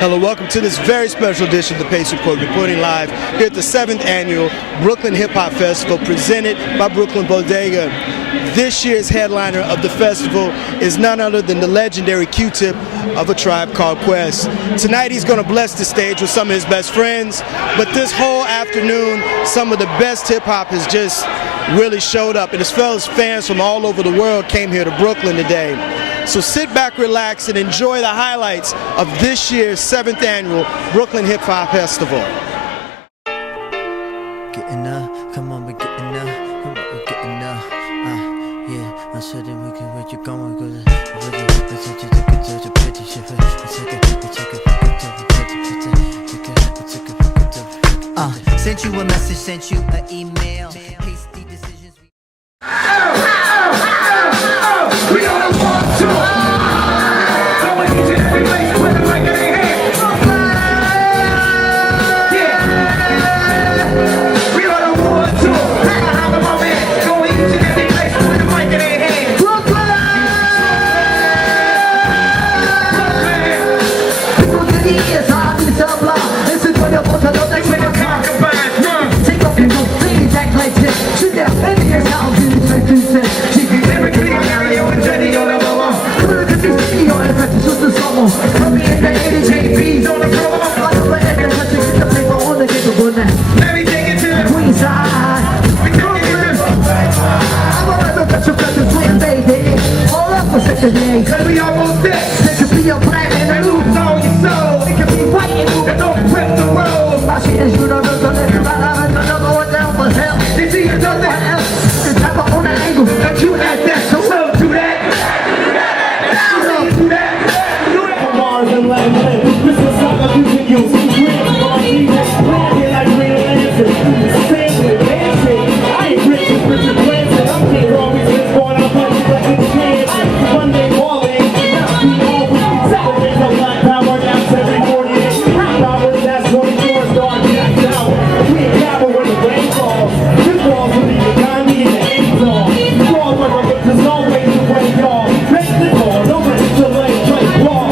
Hello, welcome to this very special edition of the Pace Report, reporting live here at the 7th Annual Brooklyn Hip Hop Festival, presented by Brooklyn Bodega. This year's headliner of the festival is none other than the legendary Q-Tip of A Tribe Called Quest. Tonight he's going to bless the stage with some of his best friends, but this whole afternoon some of the best hip-hop has just really showed up, and as well as fans from all over the world came here to Brooklyn today. So sit back, relax, and enjoy the highlights of this year's 7th Annual Brooklyn Hip Hop Festival. Getting up, come on, we're getting up, come on, we're getting up. Yeah, I said that we can where you going, cause sent you a message, sent you an email. Hasty decisions. We on a walk tour. Going each and every place with a mic in their hand. Yeah. We on a walk tour. Have a moment. Going each and every place with a mic in their hand. Brooklyn. People to the ears, hard to supply. This is what you're supposed to know. Next week, I'm combined. Take off your clothes, please act like this. Sit down, and here's how to do this. Lyrically, Mario and Jenny on the ball. Put it to the city on the practice with the summer. Put me in the 80s, JP's on the floor. I'm like a legend, let's take the paper on the capable now. Let me take it to the queen side. We take it to the I'm a rebel, got your practice with baby. Hold up for such a day. Cause we almost there. It could be your plan and lose all your soul. It could be white and move and don't prep the road. My shit is universal, let me ride out and another one down for hell. They see you done that else. The type of on the angle that you had that. So we'll do that. Do that. From Mars and Latin, this is how the music use. Green on Jesus, rockin' like Green Lantern. Same with dancing. I ain't Richard Branson. I'm King Robbie's been born out of like it's cancer. Monday morning, now we always celebrate the Black Power. Now every morning, Power that's 24 star jacked out. We ain't Power when the rain falls. This walls will be the Gandhi and the Angel. Draw river, but there's always a way, y'all. Make the call, no rest delay, play ball.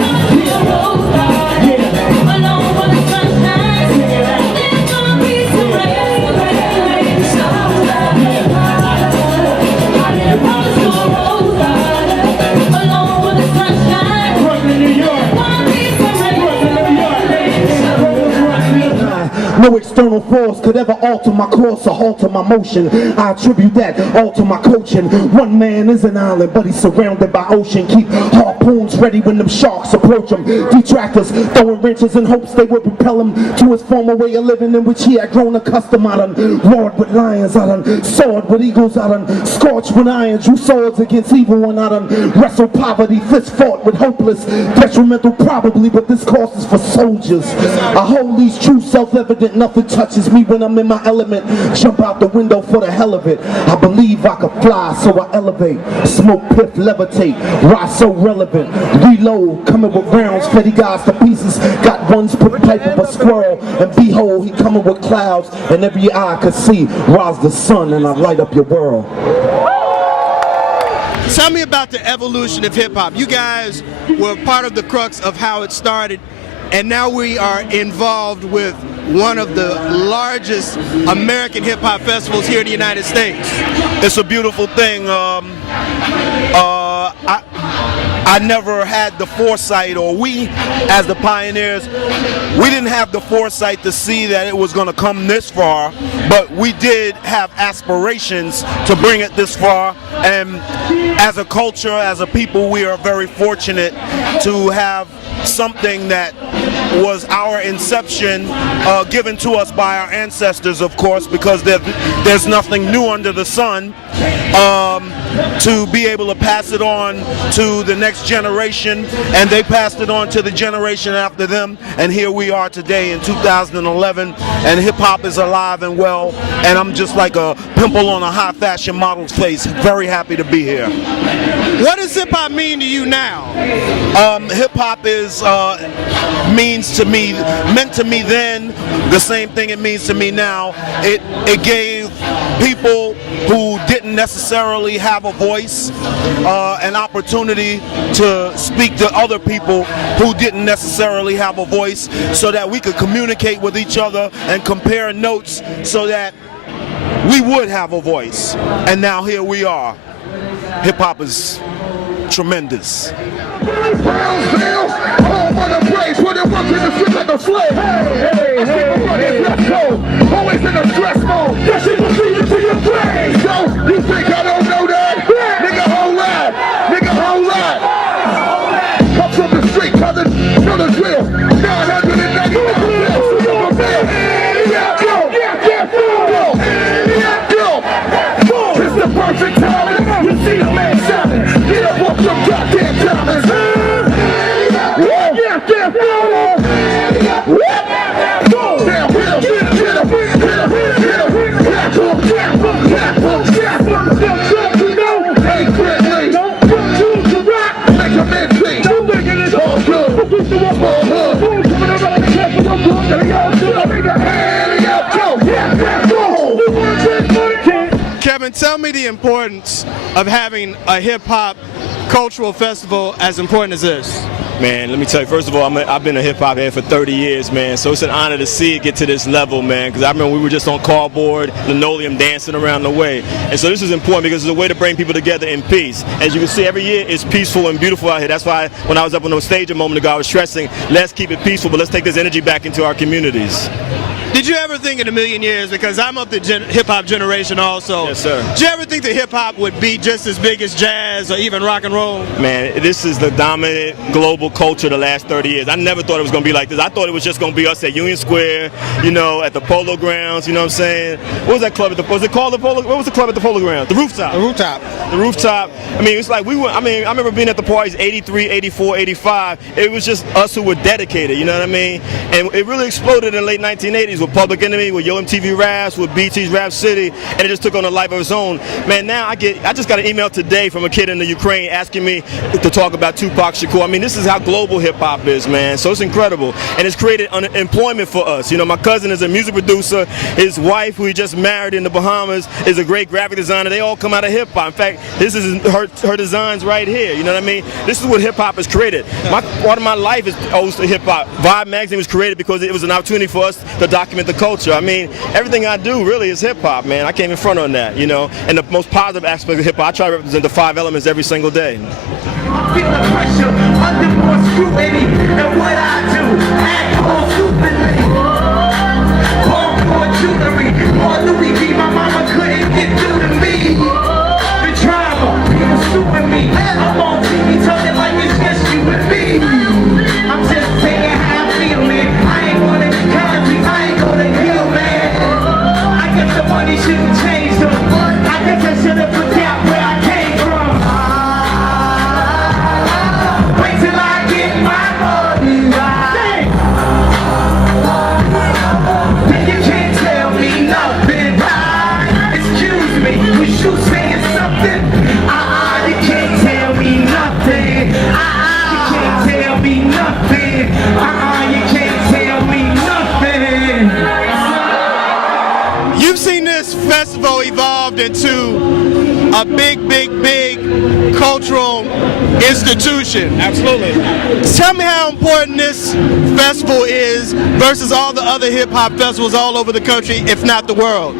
No external force could ever alter my course or alter my motion. I attribute that all to my coaching. One man is an island, but he's surrounded by ocean. Keep harpoons ready when them sharks approach him. Detractors throwing wrenches in hopes they would propel him to his former way of living, in which he had grown accustomed. I done roared with lions, I done soared with eagles, I done scorched with iron, drew swords against evil, and I done wrestled poverty, fist fought with hopeless, detrimental probably, but this course is for soldiers. I hold these truths self-evident. Nothing touches me when I'm in my element. Jump out the window for the hell of it. I believe I could fly, so I elevate. Smoke, piff, levitate. Rise so relevant. Reload, coming with rounds. Petty guys to pieces. Got ones put pipe of a squirrel. And behold, he coming with clouds. And every eye could see. Rise the sun and I light up your world. Tell me about the evolution of hip-hop. You guys were part of the crux of how it started, and now we are involved with one of the largest American hip-hop festivals here in the United States. It's a beautiful thing. I never had the foresight, or we as the pioneers, we didn't have the foresight to see that it was going to come this far, but we did have aspirations to bring it this far. And as a culture, as a people, we are very fortunate to have something that was our inception, given to us by our ancestors, of course, because there's nothing new under the sun, to be able to pass it on to the next generation, and they passed it on to the generation after them, and here we are today in 2011, and hip-hop is alive and well, and I'm just like a pimple on a high fashion model's face, very happy to be here. What does hip-hop mean to you now? Hip-hop is means to me, meant to me then, the same thing it means to me now. It gave people who didn't necessarily have a voice, an opportunity to speak to other people who didn't necessarily have a voice, so that we could communicate with each other and compare notes so that we would have a voice. And now here we are. Hip hop is tremendous. Always in a stress mode. That shit will see you to your grave. So, you think I don't know that? Nigga, whole lot. Nigga, whole lot. Come from the street, cousin. Know the drill. 999 bills. Silver bill. It's the perfect time. You see the man shining. Get up off your goddamn diamonds. Kevin, tell me the importance of having a hip-hop cultural festival as important as this. Man, let me tell you, first of all, I've been a hip-hop head for 30 years, man, so it's an honor to see it get to this level, man, because I remember we were just on cardboard, linoleum, dancing around the way. And so this is important because it's a way to bring people together in peace. As you can see, every year it's peaceful and beautiful out here. That's why when I was up on the stage a moment ago, I was stressing, let's keep it peaceful, but let's take this energy back into our communities. Did you ever think in a million years, because I'm of the hip-hop generation also, yes, sir. Did you ever think that hip-hop would be just as big as jazz or even rock and roll? Man, this is the dominant global culture the last 30 years. I never thought it was going to be like this. I thought it was just going to be us at Union Square, you know, at the Polo Grounds, you know what I'm saying? What was that club at the, was it called the Polo, what was the club at the Polo Grounds? The Rooftop. The Rooftop. The Rooftop. I mean, it's like we were, I mean, I remember being at the parties 83, 84, 85. It was just us who were dedicated, you know what I mean? And it really exploded in the late 1980s with Public Enemy, with Yo MTV Raps, with BT's Rap City, and it just took on a life of its own. Man, now I just got an email today from a kid in the Ukraine asking me to talk about Tupac Shakur. I mean, this is how global hip hop is, man. So it's incredible, and it's created employment for us. You know, my cousin is a music producer. His wife, who he just married in the Bahamas, is a great graphic designer. They all come out of hip hop. In fact, this is her designs right here. You know what I mean? This is what hip hop has created. Part of my life is owes to hip hop. Vibe magazine was created because it was an opportunity for us to document the culture. I mean, everything I do really is hip hop, man. I can't even front on that, you know. And the most positive aspect of hip hop, I try to represent the 5 elements every single day. Feel the pressure, under more scrutiny than what I do. Act all stupidly. Hardcore jewelry, more Louis V. My mama couldn't get through to me. The drama, people suing me. I'm on TV talking like it's just you and me. I'm just saying how I'm feeling. I ain't one of the country, I ain't gonna kill, man. I guess the money shouldn't change them. I guess I should have put out where I came from. Wait till I get my money right. Then you can't tell me nothing. Excuse me, was you saying something? You can't tell me nothing. You can't tell me nothing. You can't tell me nothing. You've seen this festival evolved into a big cultural institution. Absolutely. Tell me how important this festival is versus all the other hip-hop festivals all over the country, if not the world.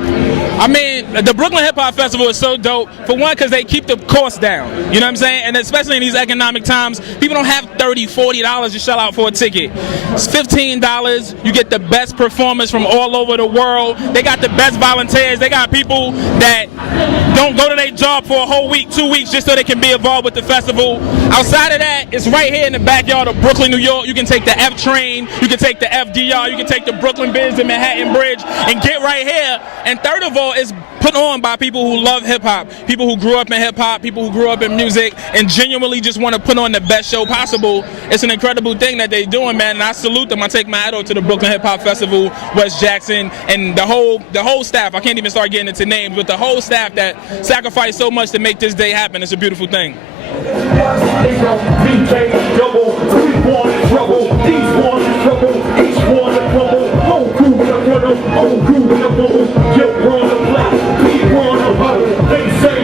I mean, the Brooklyn Hip Hop Festival is so dope, for one, because they keep the cost down, you know what I'm saying? And especially in these economic times, people don't have $30, $40 to shell out for a ticket. It's $15, you get the best performers from all over the world. They got the best volunteers. They got people that don't go to their job for a whole week, 2 weeks, just so they can be involved with the festival. Outside of that, it's right here in the backyard of Brooklyn, New York. You can take the F train, you can take the FDR, you can take the Brooklyn Biz and Manhattan Bridge and get right here. And third of all, it's put on by people who love hip-hop, people who grew up in hip-hop, people who grew up in music, and genuinely just want to put on the best show possible. It's an incredible thing that they're doing, man, and I salute them. I take my hat off to the Brooklyn Hip Hop Festival, West Jackson, and the whole staff. I can't even start getting into names, but the whole staff that sacrificed so much to make this day happen. It's a beautiful thing. They say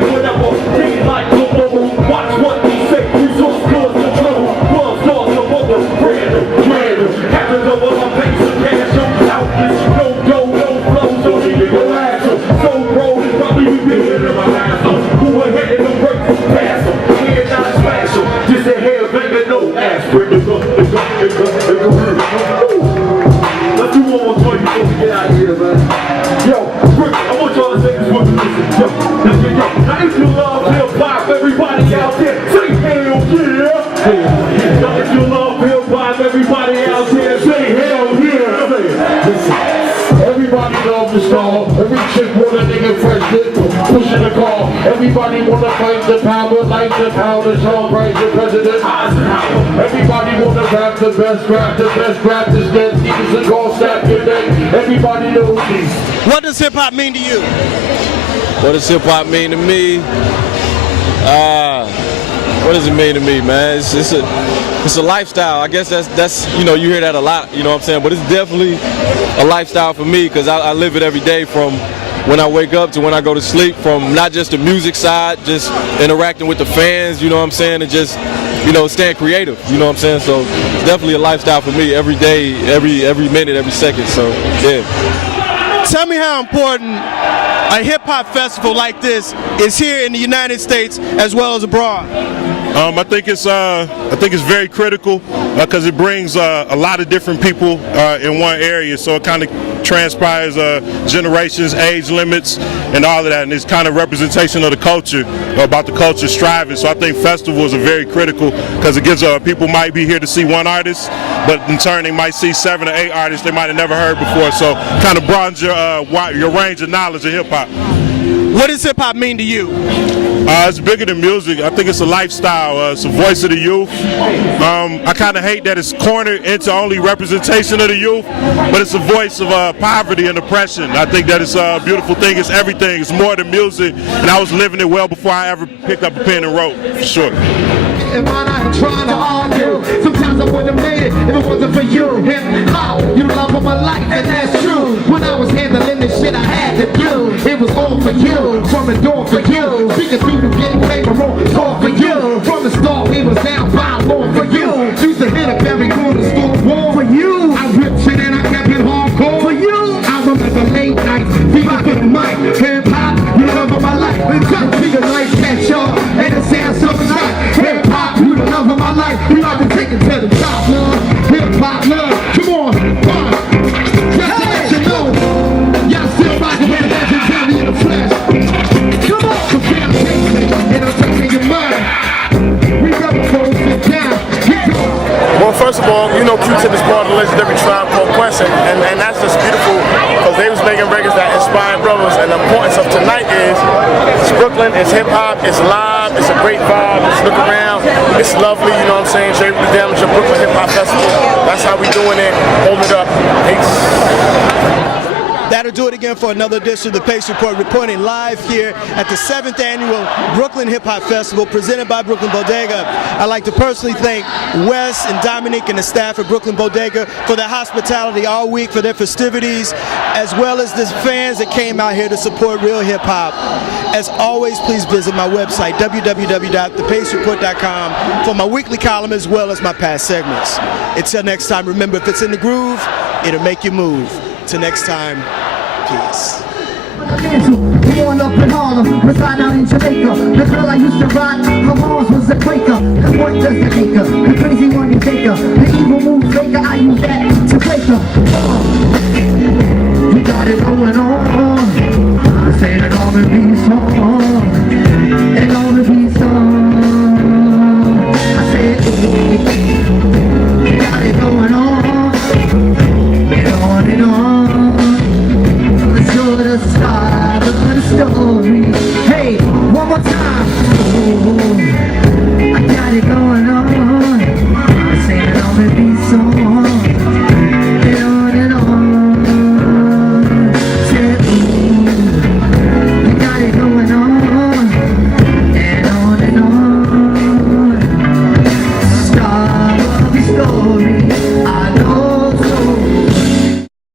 to go on my face of cash. I'm selfish, no dough, no flow, so nigga go ask em. So bro, probably be bigger than my ass. Who ahead in the break, pass em. Head not smash em. Just a hair banger, no aspirin. Let's do one more for you before we get out of here, man. Yo, I want y'all to say this with me. Yo, now if you love hip-hop, everybody out there, say hell yeah. Now if you love hip-hop, everybody out there, say hell yeah. Listen, everybody loves the star. Every chick want a nigga fresh dip, pushing the car. Everybody wanna fight the power, like the powder, Sean Price, the president. Everybody wanna rap the best rappers dead. Niggas are gonna snap your neck. Everybody knows these. What does hip hop mean to you? What does hip hop mean to me? What does it mean to me, man? It's a lifestyle. I guess that's you know, you hear that a lot, you know what I'm saying? But it's definitely a lifestyle for me because I live it every day, from when I wake up to when I go to sleep, from not just the music side, just interacting with the fans, you know what I'm saying, and just, you know, staying creative, you know what I'm saying? So it's definitely a lifestyle for me every day, every minute, every second, so yeah. Tell me how important a hip-hop festival like this is here in the United States as well as abroad. I think it's very critical because it brings a lot of different people in one area, so it kind of transpires generations, age limits, and all of that, and it's kind of representation of the culture, about the culture striving. So I think festivals are very critical because it gives people might be here to see one artist, but in turn they might see 7 or 8 artists they might have never heard before. So kind of broadens your range of knowledge of hip hop. What does hip hop mean to you? It's bigger than music. I think it's a lifestyle. It's a voice of the youth. I kind of hate that it's cornered into only representation of the youth, but it's a voice of poverty and oppression. I think that it's a beautiful thing. It's everything. It's more than music, and I was living it well before I ever picked up a pen and wrote, for sure. And why not trying to argue? Sometimes I wouldn't have made it if it wasn't for you. Hip-hop, you the love of my life, and that's true. When I was handling this shit I had to do, it was all for you, from the door for you. Speaking through the getting payroll, it's all for you. From the start, we was down by law for you. Used to hit up every corner store wall for you. I ripped shit and I kept it hardcore for you. I remember late nights, fever for the mic. Hip-hop, you the love of my life. It's time to be a nice catch, y'all, and it sounds so tight. Hip-hop, you the love of my life. We like to take it to the top, love. Hip-hop, love. Come on, fun. Just to let you know, y'all still rocking with the legendary in the flesh. Come on, compare the taste, and I'm taking your mind. We never go sit down. Well, first of all, you know Q-Tip is part of the legendary tribe called Quest, and that's just beautiful because they was making records that inspired brothers, and the importance of tonight is it's Brooklyn, it's hip-hop, it's live, it's a great vibe, let's look around, it's lovely, you know what I'm saying, Jerry the Damage, your Brooklyn Hip-Hop Festival, that's how we doing it, hold it up, peace. That'll do it again for another edition of the Pace Report, reporting live here at the 7th Annual Brooklyn Hip Hop Festival presented by Brooklyn Bodega. I'd like to personally thank Wes and Dominique and the staff at Brooklyn Bodega for their hospitality all week, for their festivities, as well as the fans that came out here to support real hip hop. As always, please visit my website, www.thepacereport.com, for my weekly column as well as my past segments. Until next time, remember, if it's in the groove, it'll make you move. Till next time, peace. Born up in Harlem, reside out in Jamaica. The girl I used to rock, her mom's was a Quaker. The boy does the maker, the crazy one you take her. The evil move faker, I use that